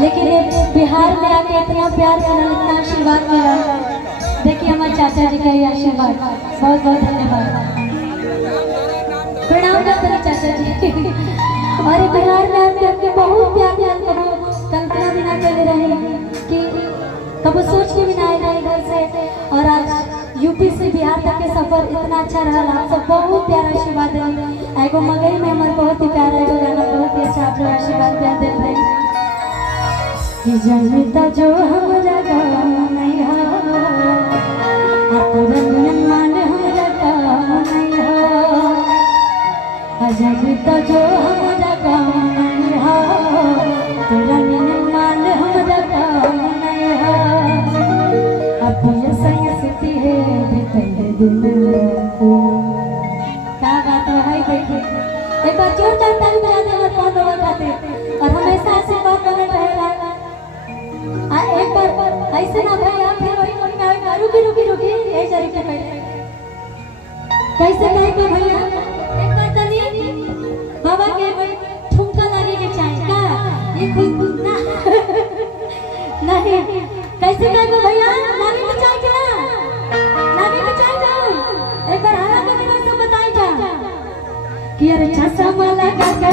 लेकिन ये बिहार में आके इतना प्यार मिला, इतना आशीर्वाद मिला। देखिए हमारे चाचा जी का ये आशीर्वाद, बहुत बहुत धन्यवाद, प्रणाम करते हैं चाचा जी। और बिहार में आके बहुत प्यार मिला, कल्पना भी ना कर रहे कि कभी सोच के भी ना आए इधर से। और आज यूपी से बिहार तक के सफर इतना अच्छा रहा, आप सब बहुत प्यार आशीर्वाद दें। एगो मगई में हमारे बहुत ही प्यारा एगो गाना, बहुत ही अच्छा आप लोग आशीर्वाद प्यार दे रहे हैं कि जनिता जो हमरा गाँव नहीं हो, अपरन मान हमरा गाँव नहीं हो, जनिता जो हमरा गाँव नहीं हो, अपरन मान हमरा गाँव नहीं हो। अब ये संस्कृति है क्या बात है। देखिए एक बार जोरदार ताली बजा दे और कौन लोग खाते और हमेशा से बात बने रहेगा। एक बार ऐसे ना भाई आप फिर वही में रुकी रुकी रुकी ये जरी के कैसे कहे कि भैया एक बार तनी बाबा के ठुमका लगे के चाहिए का ये खुद ना नहीं कैसे कहे कि भैया लगे के चाहिए ना लगे के चाहिए ना एक बार हाथ में कैसे बताई जा कि अरे चश्मा लगा के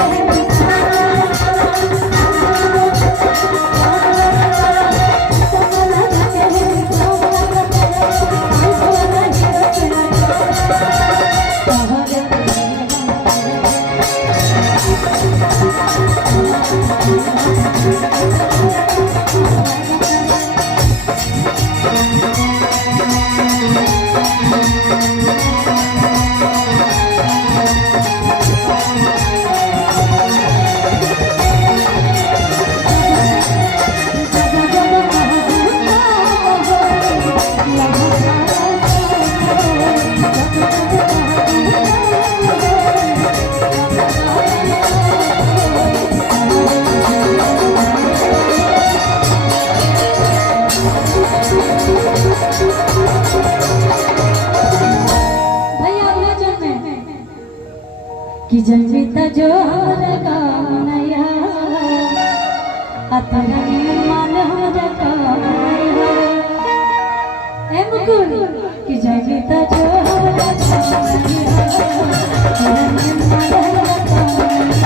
कि जनिता जो हमरा गाँव नहीं हो, अपरन मान हमरा गाँव नहीं हो। ए मुकुल कि जनिता जो हमरा गाँव नहीं हो, अपरन मान हमरा गाँव नहीं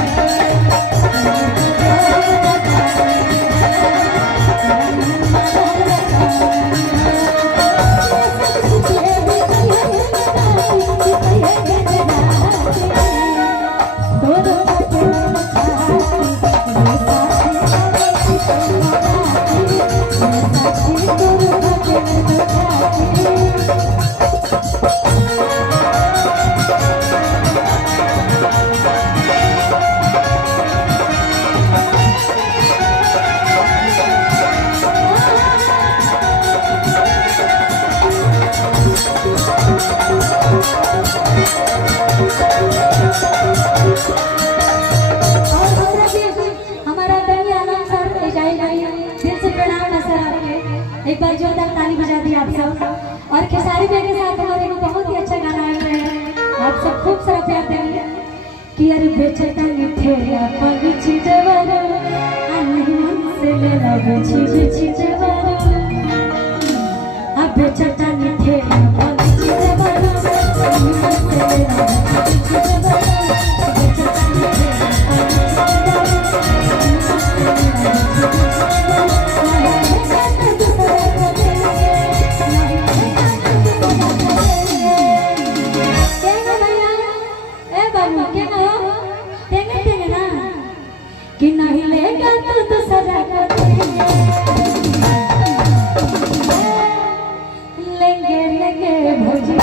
एक बार जोरदार ताली बजा दी आप सब। और खेसारी भैया के साथ हमारे को बहुत ही अच्छा गाना आ रहा है, आप सब खूब सारा प्यार देंगे कि अरे बेचता मिठे अपन चिजवारो नहीं मन से ले लो चिजवारो अब बेचता मिठे अपन चिजवारो नहीं मन से ले लो चिजवारो बेचता मिठे कि नहीं लेगा तो सजा लेंगे लेंगे भोजी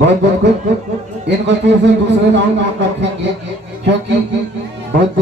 बहुत बहुत खुश। इनको फिर से दूसरे राउंड में हम रखेंगे क्योंकि बहुत